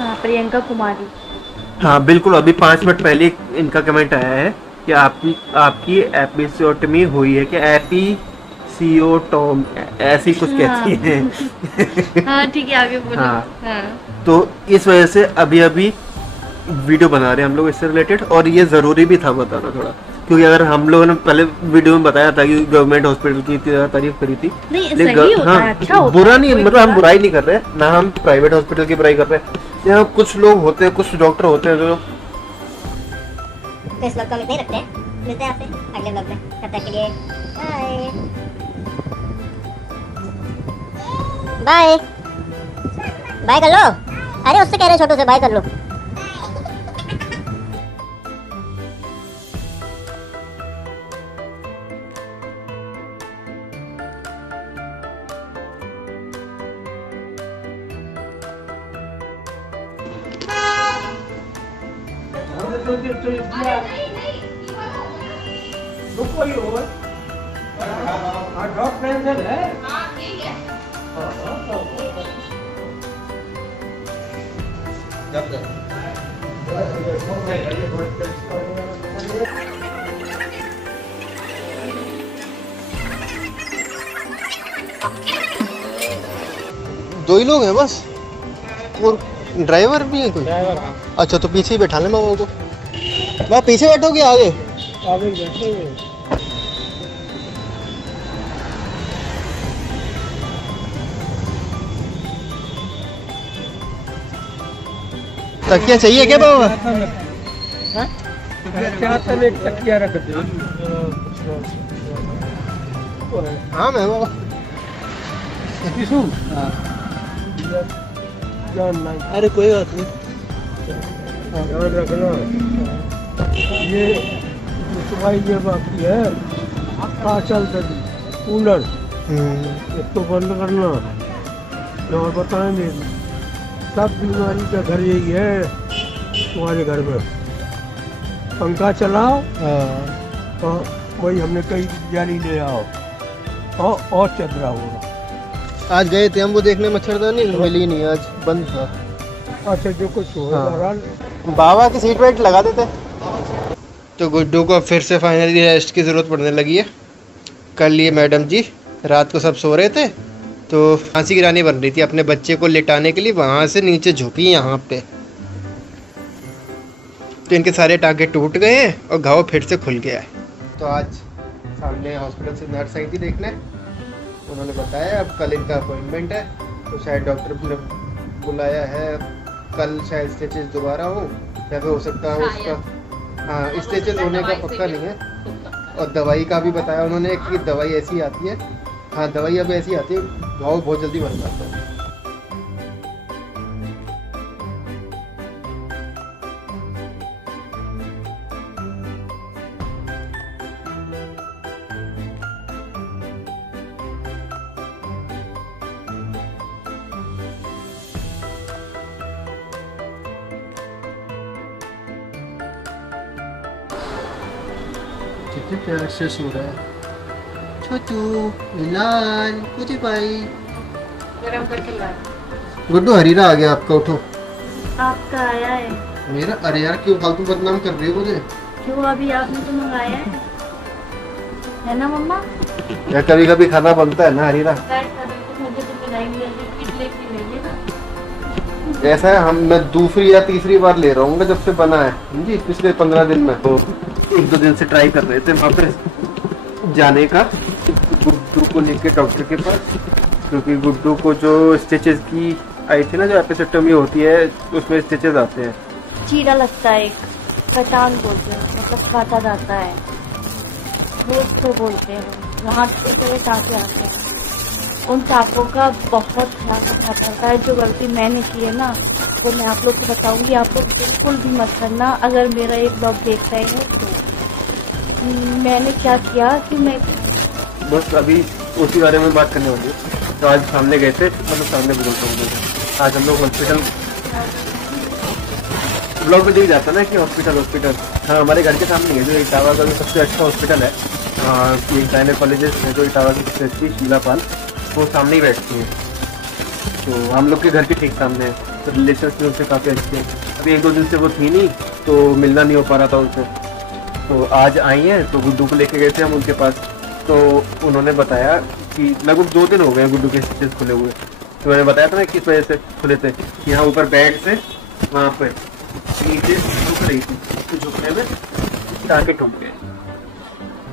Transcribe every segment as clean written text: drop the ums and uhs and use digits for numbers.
हाँ, प्रियंका कुमारी। हाँ बिल्कुल, अभी 5 मिनट पहले इनका कमेंट आया है कि आपकी एपिसियोटमी हुई है, कि एपिसियोटोम ऐसी कुछ कहती हैं। हाँ ठीक है, आगे बोलो। हाँ, हाँ। तो इस वजह से अभी अभी वीडियो बना रहे हैं हम लोग इससे रिलेटेड, और ये ज़रूरी भी था बताना थोड़ा, क्योंकि अगर हम लोगों ने पहले वीडियो में बताया था कि गवर्नमेंट हॉस्पिटल की इतनी ज़्यादा तारीफ करी थी, नहीं सही होता है, अच्छा होता बुरा है, नहीं, मतलब हम बुराई नहीं कर रहे, ना हम प्राइवेट हॉस्पिटल की बुराई कर रहे हैं। यहाँ कुछ लोग होते हैं, कुछ डॉक्टर होते हैं जो तो इस व्लॉग को हम इतना ही रखते हैं, मिलते हैं आपसे अगले व्लॉग में, तब तक के लिए बाय बाय कर लो। अरे उससे कह रहे छोटू से बाय कर लो। दो ही लोग हैं बस, और ड्राइवर भी है कोई? अच्छा, तो पीछे ही बैठा लें बाबा को। वहाँ पीछे बैठोगे आगे? आगे बैठेंगे। तकिया चाहिए क्या बाबा? तकिया रख दो। हाँ मैं बाबा। अरे कोई बात नहीं, ध्यान रखना। ये ये बाकी है, काचल कूलर इसको बंद करना, और बताएंगे सब बीमारी का घर यही है तुम्हारे घर में। पंखा चलाओ और वही हमने कई जाली ले आओ, और चदरा होगा। आज गए थे हम वो देखने, मच्छरदानी मिली नहीं, आज बंद था। अच्छा, जो कुछ हो। हाँ। बाबा की सीट बेल्ट लगा देते। तो गुड्डू को फिर से फाइनली रेस्ट की ज़रूरत पड़ने लगी है। कल ये मैडम जी रात को सब सो रहे थे, तो फांसी की रानी बन रही थी, अपने बच्चे को लिटाने के लिए वहाँ से नीचे झुकी यहाँ पे, तो इनके सारे टाँके टूट गए हैं और घाव फिर से खुल गया है। तो आज सामने हॉस्पिटल से नर्स आई थी देखने, उन्होंने बताया अब कल इनका अपॉइंटमेंट है, तो शायद डॉक्टर ने बुलाया है, कल शायद स्टिचेस दोबारा हो, या फिर हो सकता है उसका, हाँ स्टिचेस होने का पक्का नहीं है। और दवाई का भी बताया उन्होंने कि दवाई ऐसी आती है, हाँ दवाई अब ऐसी आती है, घाव बहुत जल्दी बन जाता है। कितने प्यार से सो रहा है छोटू मिलान कुछ भाई। गरम करके ला। गुड्डू हरीरा आ गया आपका, उठो। आपका आया है मेरा? अरे यार क्यों फालतू बदनाम कर रही हो मुझे? क्यों, अभी आपने तो मंगाया है ना मम्मा? यार कभी कभी खाना बनता है ना हरीरा। ऐसा है, मैं दूसरी या तीसरी बार ले रहा हूँ जब से बना है जी, पिछले 15 दिन में। तो 1-2 दिन से ट्राई कर रहे थे वहाँ पे जाने का, गुड्डू को लेके डॉक्टर के पास, क्योंकि गुड्डू को जो स्टिचेस की आई थी ना, जो एपिसेक्टोमी होती है उसमें स्टिचेस आते हैं, चीरा लगता है, एक कटान बोलते हैं, मतलब काटा जाता है, वो उसको बोलते हैं, वहाँ पे टाँके आते हैं। उन टाँकों का बहुत ध्यान रखना पड़ता है। जो गलती मैंने की है ना, वो मैं आप लोग को बताऊंगी, आप लोग बिल्कुल भी मत करना अगर मेरा एक ब्लॉग देख रहे हैं तो। मैंने क्या किया कि मैं बस अभी उसी बारे में बात करने वाली हूँ। तो आज सामने गए थे, मतलब सामने बोलता हूँ, आज हम लोग हॉस्पिटल, ब्लॉग में दिख जाता ना कि हॉस्पिटल, हाँ हमारे घर के सामने है, जो इटावा का सबसे अच्छा हॉस्पिटल है, ये गायनेकोलॉजिस्ट है जो इटावा की सबसे अच्छी शीला पाल, वो सामने ही बैठती है, तो हम लोग के घर के ठीक सामने है। तो रिलेशन में उनसे काफ़ी अच्छे हैं। अभी 1-2 दिन से वो थी नहीं तो मिलना नहीं हो पा रहा था उनसे, तो आज आई हैं तो गुड्डू को लेके गए थे हम उनके पास। तो उन्होंने बताया कि लगभग 2 दिन हो गए गुड्डू के स्टिचेस खुले हुए। तो मैंने बताया था ना किस वजह से खुले थे, यहाँ ऊपर बेड से वहाँ पे नीचे झुक रही थी, तो झुकने में टाँके ठुक गए।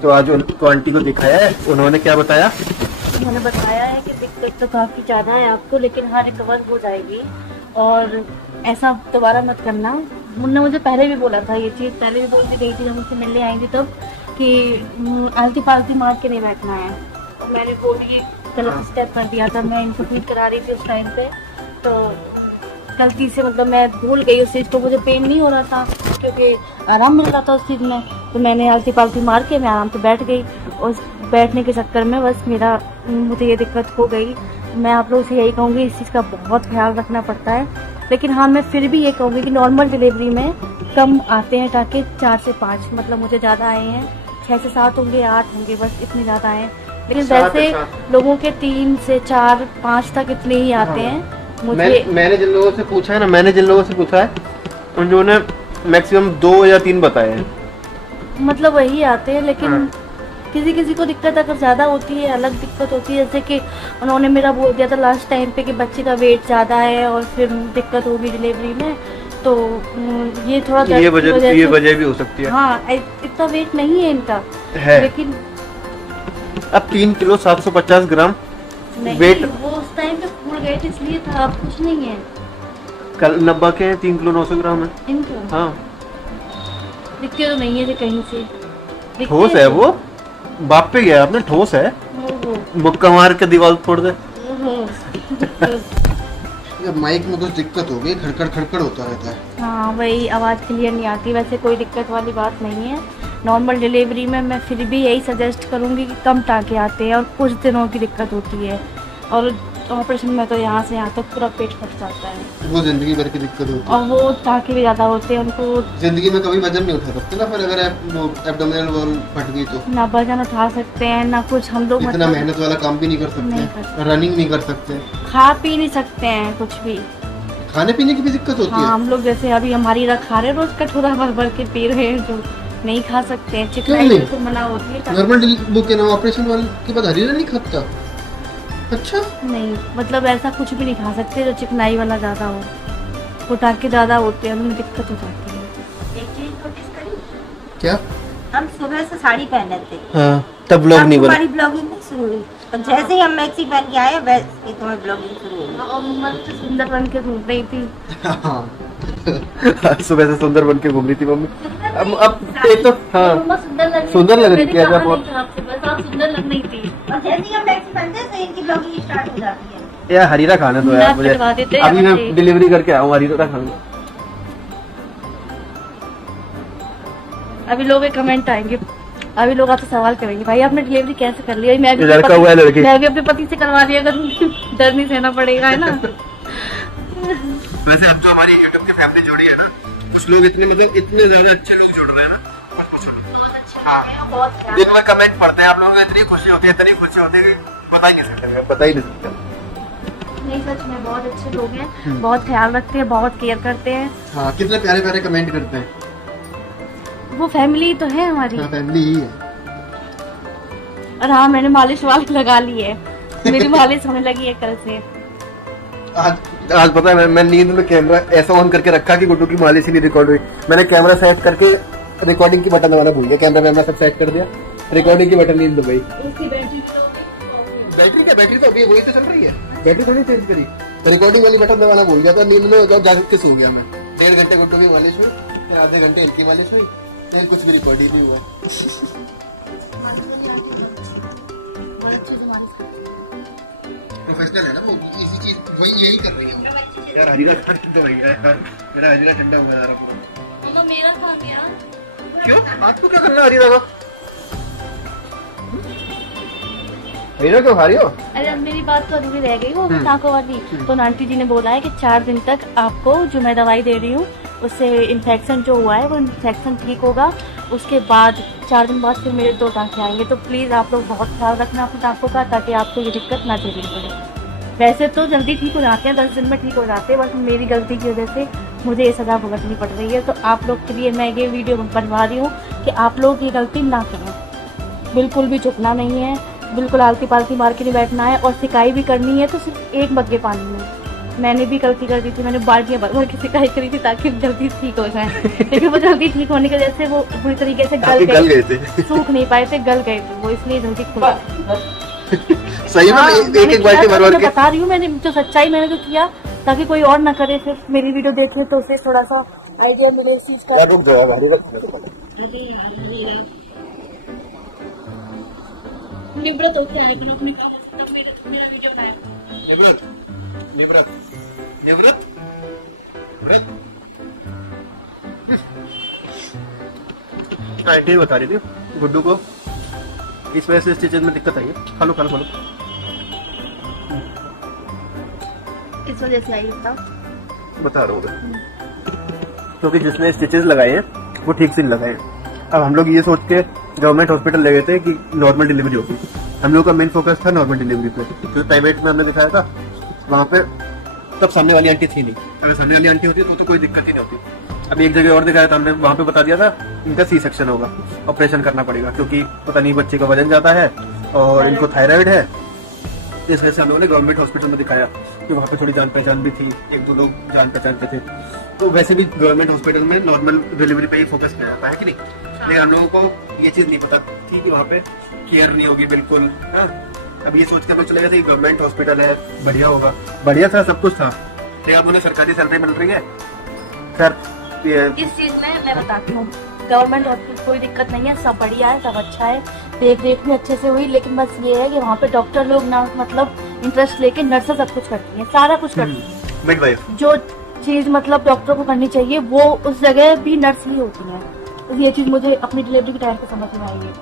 तो आज उनको आंटी को दिखाया है, उन्होंने क्या बताया? उन्होंने बताया है कि दिक्कत तो काफ़ी ज़्यादा है आपको, लेकिन हाँ रिकवर हो जाएगी और ऐसा दोबारा मत करना। उन्होंने मुझे पहले भी बोला था ये चीज़, पहले भी बोलती गई थी जब मुझसे मिलने आई थी तब कि आलती पालती मार के नहीं बैठना है। और मैंने वो भी गलत स्टेप कर दिया था, मैं इनको फीड करा रही थी उस टाइम पे, तो गलती से मतलब मैं भूल गई उस चीज़ को। मुझे पेन नहीं हो रहा था क्योंकि आराम मिल रहा था उस चीज़ में, तो मैंने आलती पालती मार के मैं आराम से बैठ गई। उस बैठने के चक्कर में बस मुझे ये दिक्कत हो गई। मैं आप लोगों से यही कहूँगी, इस चीज़ का बहुत ख्याल रखना पड़ता है। लेकिन हाँ मैं फिर भी ये कहूँगी कि नॉर्मल डिलीवरी में कम आते हैं टाँके, 4 से 5, मतलब मुझे ज़्यादा आए हैं 6 से 7 होंगे, 8 होंगे, बस इतने ज़्यादा आए। लेकिन वैसे लोगों के 3 से 4, 5 तक इतने ही आते हैं। मुझे मैंने जिन लोगों से पूछा है ना, उन्होंने मैक्सिमम 2 या 3 बताए हैं, मतलब वही आते हैं। लेकिन किसी किसी को दिक्कत अगर ज़्यादा होती है, अलग दिक्कत होती है। जैसे कि उन्होंने मेरा बोल दिया था लास्ट टाइम पे कि बच्चे का वेट ज़्यादा है और फिर दिक्कत होगी डिलीवरी में, तो ये थोड़ा ये वजह भी हो सकती है। हाँ इतना वेट नहीं है इनका है, लेकिन अब 3 किलो 750 ग्राम वेट। वो उस टाइम पे फूल गए थे इसलिए था, अब कुछ नहीं है। कल 90 के 3 किलो 900 ग्राम है इनको हाँ, दिखते तो नहीं है कहीं से। ठोस है वो, बाप पे गया आपने, ठोस है, मुक्का मार के दीवार फोड़ दे। माइक में कुछ दिक्कत हो गई, खड़खड़ होता रहता है। हाँ वही आवाज़ क्लियर नहीं आती। वैसे कोई दिक्कत वाली बात नहीं है। नॉर्मल डिलीवरी में मैं फिर भी यही सजेस्ट करूँगी कि कम टाँके आते हैं और कुछ दिनों की दिक्कत होती है, और ऑपरेशन में तो यहाँ से यहाँ तक पूरा पेट फट जाता है, वो जिंदगी भर की दिक्कत होती है। और वो टाँके भी ज़्यादा होते हैं उनको। जिंदगी में कभी वजन नहीं उठा सकते ना, फिर अगर एब्डोमिनल वॉल फट गई तो ना वजन उठा सकते हैं ना कुछ। हम लोग इतना मेहनत वाला काम भी नहीं कर सकते, रनिंग नहीं कर सकते, खा पी नहीं सकते हैं कुछ भी, खाने पीने की भी दिक्कत होती है। हम लोग जैसे अभी हमारी खा रहे रोज कटोरा भर के पी रहे हैं, जो नहीं खा सकते हैं। चिकनाई तो मना होती है। नॉर्मल बुक के नाम ऑपरेशन वाले के बाद हरी नहीं खाता। अच्छा नहीं, मतलब ऐसा कुछ भी नहीं खा सकते जो चिकनाई वाला ज़्यादा हो, वो टाँके ज़्यादा होते हैं, उनमें दिक्कत हो जाती है। एक चीज नोटिस करी, क्या? हम सुबह से साड़ी पहने थे, हाँ, तब ब्लॉग नहीं बना, हमारी ब्लॉगिंग नहीं शुरू हुई, और जैसे ही हम मैक्सी पहन के आए वैसे ही तुम्हारी ब्लॉगिंग शुरू हुई। और मस्त सुंदर बन के घूम रही थी। सुबह से सुंदर बन के घूम रही थी मम्मी। अब एक तो हाँ सुंदर लग रही थी, ऐसा बहुत सुंदर लग रही थी। और जैसे ही हम मैक्सी पहनते हैं तो इनकी ब्लॉगिंग स्टार्ट हो जाती है। यार हरीरा खाना तो यार मुझे, अभी मैं डिलीवरी करके आऊँ, हरीरा खाऊंगा। अभी लोग कमेंट आएंगे, अभी लोग आपसे सवाल करेंगे भाई आपने डिलीवरी कैसे कर ली। मैं भी लड़का हुआ है लड़की, मैं भी अपने पति से करवा लिया करूँ, डर नहीं सहना पड़ेगा, है ना। वैसे अब जो हमारी यूट्यूब की फैमिली जोड़ी है ना, कुछ लोग इतने ज्यादा अच्छे लोग जुड़ रहे हैं ना, दिन में कमेंट पढ़ते हैं आप लोगों को, इतनी खुशी होती है बता ही नहीं सकते। नहीं सच में बहुत अच्छे लोग हैं, बहुत ख्याल रखते हैं, बहुत केयर करते हैं। हाँ, कितने प्यारे प्यारे कमेंट करते हैं। वो फैमिली तो है हमारी। हाँ, फैमिली ही है। और हाँ मैंने मालिश वाली लगा ली है, मेरी मालिश होने लगी है कल से। आज पता है मैं नींद में कैमरा ऐसा ऑन करके रखा कि गुड्डू की मालिश ही नहीं रिकॉर्ड हुई। मैंने कैमरा सेट करके रिकॉर्डिंग की बटन दबाना भूल गया, कैमरा वैमरा सब सेट कर दिया, रिकॉर्डिंग की बटन नींद दबाई। बैटरी तो अभी वही तो चल रही है, बैटरी थोड़ी चेंज करी, तो रिकॉर्डिंग वाली बटन दबाना भूल गया था। नींद में जाके सो गया मैं। 1.5 घंटे गुड्डू की मालिश हुई, फिर आधे घंटे इनकी मालिश हुई, फिर कुछ भी रिकॉर्ड ही नहीं हुआ। प्रोफेशनल है ना वो, इसी चीज वही यही कर रही है यार। हरीरा ठंडा हो गया यार, मेरा हरीरा ठंडा हो गया पूरा। मम्मा मेरा खा गया। क्यों? आपको क्या करना हरीरा का? हरीरा क्यों खा रही हो? अरे मेरी बात तो अधूरी रह गई वो टाँकों वाली। तो आंटी जी ने बोला है कि 4 दिन तक आपको जो मैं दवाई दे रही हूँ उससे इन्फेक्शन जो हुआ है वो इन्फेक्शन ठीक होगा। उसके बाद 4 दिन बाद फिर मेरे 2 टाँके आएंगे। तो प्लीज़ आप लोग बहुत ख्याल रखना अपने टाँकों का, ताकि आपको ये दिक्कत ना झेलनी पड़े। वैसे तो जल्दी ठीक हो जाते हैं, 10 दिन में ठीक हो जाते हैं, बस मेरी गलती की वजह से मुझे ये सजा भुगतनी पड़ रही है। तो आप लोग के लिए मैं ये वीडियो बनवा रही हूँ कि आप लोग ये गलती ना करें, बिल्कुल भी झुकना नहीं है, बिल्कुल आलती पालती मार के नहीं बैठना है, और सिकाई भी करनी है तो सिर्फ एक मग्गे पानी में। मैंने भी गलती कर दी थी, मैंने बाल्टियाँ भर भर के सिकाई करी थी ताकि जल्दी ठीक हो जाए, लेकिन वो जल्दी ठीक होने की वजह से वो पूरी तरीके से गल गए थे, सूख नहीं पाए थे, गल गए थे वो, इसलिए जल्दी खुला। सही में एक बाल्टी भर भर के बता रही हूँ, मैंने जो सच्चाई मैंने जो किया ताकि कोई और ना करे, फिर मेरी वीडियो देखे तो उसे थोड़ा सा आइडिया मिले इस चीज का। रुक जाओ, निवृत्त होते हैं लेकिन अपनी मेरा वीडियो पाया आंटी बता रही थी गुड्डू को इस वजह से स्टिचेस में दिक्कत आई है। खालो खालो खालो, इस वजह से आई बता रहा हूँ क्योंकि जिसने स्टिचेस लगाए हैं वो ठीक से नहीं लगाए हैं। अब हम लोग ये सोच के गवर्नमेंट हॉस्पिटल ले गए थे कि नॉर्मल डिलीवरी होगी, हम लोग का मेन फोकस था नॉर्मल डिलीवरी पे, क्योंकि प्राइवेट में हमने दिखाया था वहाँ पे तब सामने वाली आंटी थी नहीं, अगर सामने वाली आंटी होती तो कोई दिक्कत ही नहीं होती। अब एक जगह और दिखाया था हमने, वहाँ पे बता दिया था इनका सी सेक्शन होगा, ऑपरेशन करना पड़ेगा क्योंकि पता नहीं बच्चे का वजन ज्यादा है और इनको थायराइड है। इस वजह से हम लोगों ने गवर्नमेंट हॉस्पिटल में दिखाया कि वहाँ पे थोड़ी जान पहचान भी थी, एक दो लोग जान पहचान के थे। तो वैसे भी गवर्नमेंट हॉस्पिटल में नॉर्मल डिलीवरी पे ही फोकस किया जाता है कि नहीं, लेकिन हम लोगों को ये चीज नहीं पता थी कि वहाँ पे केयर नहीं होगी बिल्कुल। अब ये सोच कर चलेगा कि गवर्नमेंट हॉस्पिटल है, बढ़िया होगा, बढ़िया था, सब कुछ था, लेकिन अब उन्हें सरकारी सैलरी मिल रही है। खैर इस चीज में मैं बताती हूँ, गवर्नमेंट हॉस्पिटल कोई दिक्कत नहीं है, सब बढ़िया है, सब अच्छा है, देख रेख भी अच्छे से हुई, लेकिन बस ये है कि वहाँ पे डॉक्टर लोग ना मतलब इंटरेस्ट लेके नर्सें सब कुछ करती हैं, सारा कुछ करती है। मिडवाइफ जो चीज मतलब डॉक्टर को करनी चाहिए वो उस जगह भी नर्स ही होती है। तो ये चीज मुझे अपनी डिलीवरी के टाइम पे समझ में आई है।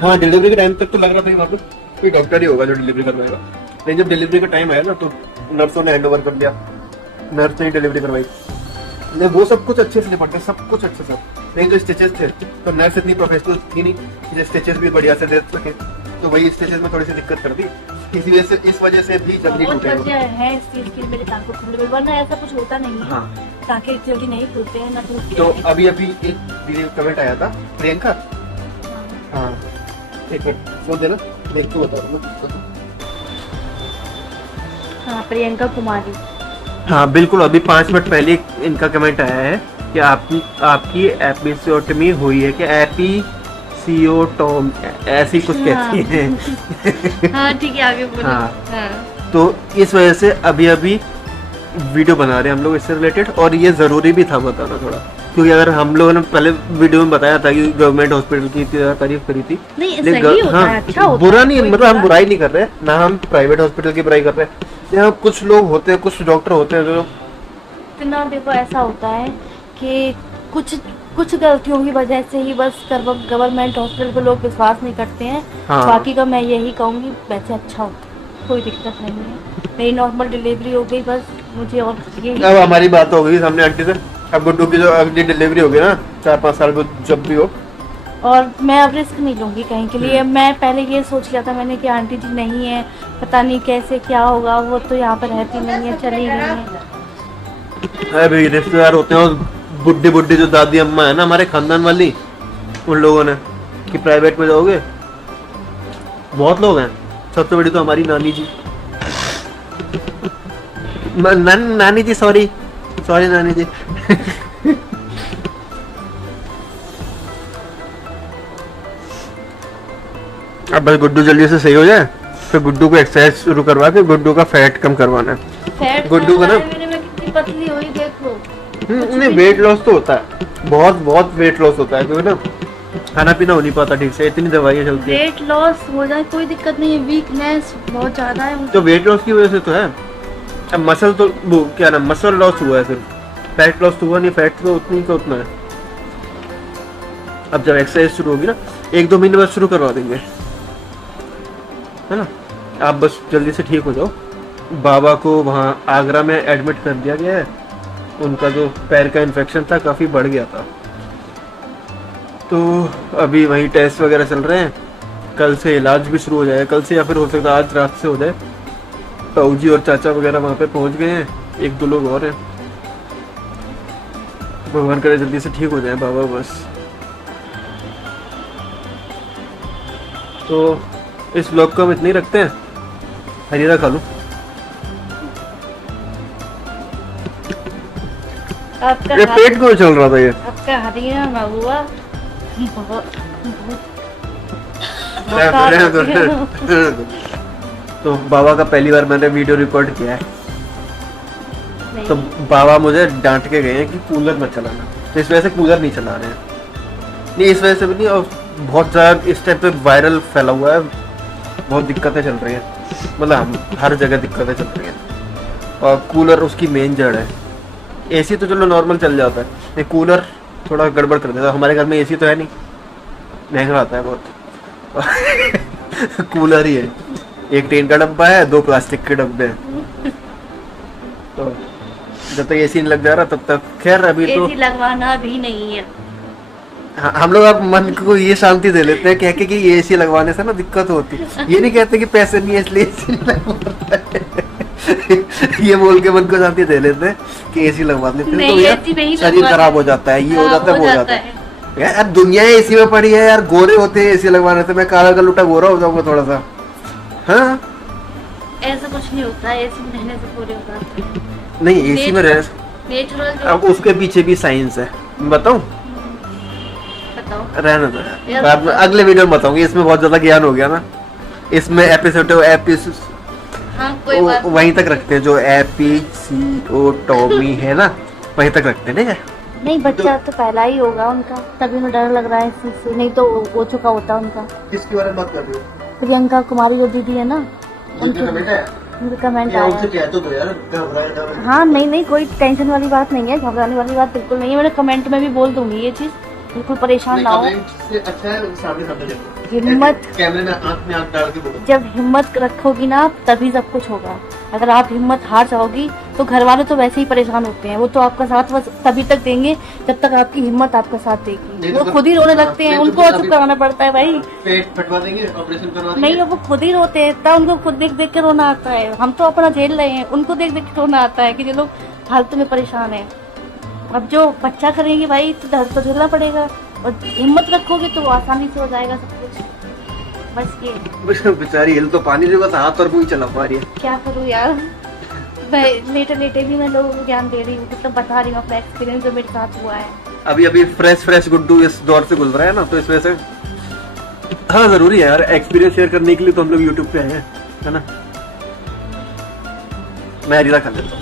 हाँ, डिलीवरी के टाइम तक तो लग रहा था वहाँ पे कोई डॉक्टर ही होगा जो डिलीवरी करवाएगा, लेकिन जब डिलीवरी का टाइम आया ना तो नर्सों ने हैंड ओवर कर दिया, नर्स ने ही डिलीवरी करवाई। वो सब कुछ अच्छे से निपटते, सब कुछ अच्छे से, नहीं तो स्टिचेस थे तो नर्स इतनी प्रोफेशनल थी नहीं कि स्टिचेस भी बढ़िया से दे सके, तो वही स्टिचेस में थोड़ी सी दिक्कत कर दी, इस वजह से भी जल्दी टूटे हैं इस चीज की, मेरे टांकों खुले, वरना ऐसा कुछ होता नहीं है। हाँ, टांके जल्दी नहीं खुलते हैं ना टूटते तो हैं। अभी एक वीडियो कमेंट आया था प्रियंका, हाँ एक मिनट फोन देना, देख तो बता रहा। हाँ, प्रियंका कुमारी, हाँ बिल्कुल, अभी 5 मिनट पहले इनका कमेंट आया है कि आपकी एपिसोटमी हुई है, कि एपिसियोटोम ऐसी कुछ कहती है। हाँ ठीक है, आगे बोलो। हाँ, तो इस वजह से अभी वीडियो बना रहे हैं हम लोग इससे रिलेटेड, और ये जरूरी भी था बताना थोड़ा, क्योंकि अगर हम लोगों ने पहले वीडियो में बताया था कि गवर्नमेंट हॉस्पिटल की तारीफ करी थी, नहीं सही होता है, अच्छा होता बुरा है, नहीं, मतलब हम बुराई नहीं कर रहे, ना हम प्राइवेट हॉस्पिटल की बुराई कर रहे हैं। यहाँ कुछ लोग होते हैं, कुछ डॉक्टर होते हैं जो इतना, देखो ऐसा होता है कि कुछ गलतियों की वजह से ही बस गवर्नमेंट हॉस्पिटल को लोग विश्वास नहीं करते हैं। हाँ। बाकी का मैं यही कहूँगी, वैसे अच्छा होता है, कोई दिक्कत नहीं है, मेरी नॉर्मल डिलीवरी हो गई बस, मुझे और यही। अब हमारी बात हो गई सामने आंटी से, अब गुड्डू की जो अगली डिलीवरी होगी ना 4-5 साल को जब भी हो, और मैं अब रिस्क नहीं लूंगी कहीं के लिए। मैं पहले ये सोच लिया था मैंने कि आंटी जी नहीं है, पता नहीं कैसे क्या होगा, वो तो यहाँ पर रहती नहीं है, चली गई है। अभी रिश्तेदार होते हैं, और बुड्ढी जो दादी अम्मा है ना हमारे खानदान वाली, उन लोगों ने कि प्राइवेट में जाओगे, बहुत लोग हैं, सबसे बड़ी तो हमारी नानी जी, नानी जी सॉरी नानी जी। अब बस गुड्डू जल्दी से सही हो जाए, फिर गुड्डू को एक्सरसाइज शुरू करवा के गुड्डू का फैट कम करवाना है। गुड्डू का ना कितनी पतली हुई देखो। नहीं, वेट लॉस तो होता है, बहुत वेट लॉस होता है, क्योंकि ना खाना पीना हो नहीं पाता ठीक से, इतनी दवाइयाँ चलती है। वेट लॉस हो जाए कोई दिक्कत नहीं है, वीकनेस बहुत ज्यादा है तो वेट लॉस की वजह से तो है। अब मसल तो वो क्या ना, मसल लॉस हुआ है, सिर्फ फैट लॉस तो हुआ नहीं, फैट तो उतनी का उतना है। अब जब एक्सरसाइज शुरू होगी ना, 1-2 महीने बाद शुरू करवा देंगे, है ना। आप बस जल्दी से ठीक हो जाओ। बाबा को वहाँ आगरा में एडमिट कर दिया गया है, उनका जो पैर का इन्फेक्शन था काफ़ी बढ़ गया था, तो अभी वहीं टेस्ट वगैरह चल रहे हैं। कल से इलाज भी शुरू हो जाएगा, कल से या फिर हो सकता है आज रात से हो जाए, ताऊ जी और चाचा वगैरह वहाँ पे पहुँच गए हैं, 1-2 लोग और हैं। भगवान करे जल्दी से ठीक हो जाए बाबा बस। तो इस ब्लॉग को हम इतना ही रखते हैं। हरीरा खा लूं। आपका ये पेट क्यों चल रहा था ये? आपका हरीरा ना हुआ बहुत तो बाबा का पहली बार मैंने वीडियो रिकॉर्ड किया है, नहीं। तो बाबा मुझे डांट के गए हैं कि कूलर मत चलाना, तो इस वजह से कूलर नहीं चला रहे हैं। नहीं इस वजह से भी नहीं, और बहुत ज़्यादा इस टाइप पे वायरल फैला हुआ है, बहुत दिक्कतें चल रही हैं, मतलब हर जगह दिक्कतें चल रही हैं। और कूलर उसकी मेन जड़ है। एसी तो चलो नॉर्मल चल जाता है, ये कूलर थोड़ा गड़बड़ कर देता है। हमारे घर में एसी तो है नहीं, महंगा आता है बहुत। कूलर ही है, एक टीन का डब्बा है, 2 प्लास्टिक के डब्बे हैं। तो जब तक एसी नहीं लग जा रहा तब तक खैर अभी तो एसी लगवाना भी नहीं है। हम लोग अब मन को ये शांति दे लेते हैं कह के कि ये एसी लगवाने से ना दिक्कत होती है। ये नहीं कहते कि पैसे नहीं है इसलिए एसी नहीं लगवाता है। ये बोल के मन को शांति दे लेते हैं कि एसी लगवा लेते हैं, तो यार शरीर खराब हो जाता है, ये हो जाता है, वो हो जाता है। यार दुनिया एसी में पड़ी है यार, गोरे होते हैं एसी लगवाने से। मैं काला गलूटा गोरा हो जाऊंगा थोड़ा सा। हाँ ऐसा कुछ नहीं होता है, एसी में रहने से पूरे हो जाते हैं। नहीं एसी में रह, नेचुरल अब उसके पीछे भी साइंस है, बताऊं? रहने दो यार, बाद में अगले वीडियो में बताऊंगी। इसमें बहुत ज्यादा ज्ञान हो गया ना, इसमें एपिसोड हाँ, कोई बात वहीं तक रखते हैं, जो एपिसोडोटॉमी है ना वहीं तक रखते हैं, ठीक है? नहीं बच्चा तो पहला ही होगा उनका, तभी उन्हें डर लग रहा है इस चीज से, नहीं तो हो चुका होता उनका। किसके बारे में बात कर रही हो? प्रियंका कुमारी जो दीदी है ना, उनका कमेंट आया। हाँ नहीं कोई टेंशन वाली बात नहीं है, घबराने वाली बात बिल्कुल नहीं है। मैंने कमेंट में भी बोल दूंगी ये चीज, बिल्कुल परेशान ना हो। अच्छा है सामने सामने हिम्मत, कैमरे में आंख डाल के बोलो। जब हिम्मत रखोगी ना तभी सब कुछ होगा। अगर आप हिम्मत हार जाओगी तो घर वाले तो वैसे ही परेशान होते हैं, वो तो आपका साथ बस तभी तक देंगे जब तक आपकी हिम्मत आपका साथ देगी। वो खुद ही रोने लगते हैं, उनको चुप कराना पड़ता है भाई। पेट फटवा देंगे, ऑपरेशन करवा देंगे। नहीं वो खुद ही रोते हैं, तब उनको खुद देख देख के रोना आता है। हम तो अपना झेल रहे हैं, उनको देख देख के रोना आता है कि ये लोग फालतू में परेशान है। अब जो बच्चा करेंगे भाई तो दर्द तो झेलना पड़ेगा, और हिम्मत रखोगे तो आसानी से हो जाएगा सब कुछ। बस ये बेचारी हिल तो पानी से बस हाथ और मुंह चला पा रही है। क्या करूँ यार, लेटे लेटे भी मैं लोगों को ज्ञान दे रही हूँ, मतलब बता रही हूँ अपना एक्सपीरियंस जो मेरे साथ हुआ है। अभी फ्रेश गुड्डू इस दौर से गुजरा है ना, तो इस वजह से हाँ जरूरी है यार, एक्सपीरियंस शेयर करने के लिए तो हम लोग यूट्यूब पे आए हैं, है ना? मैं हरीरा खा लेता हूँ।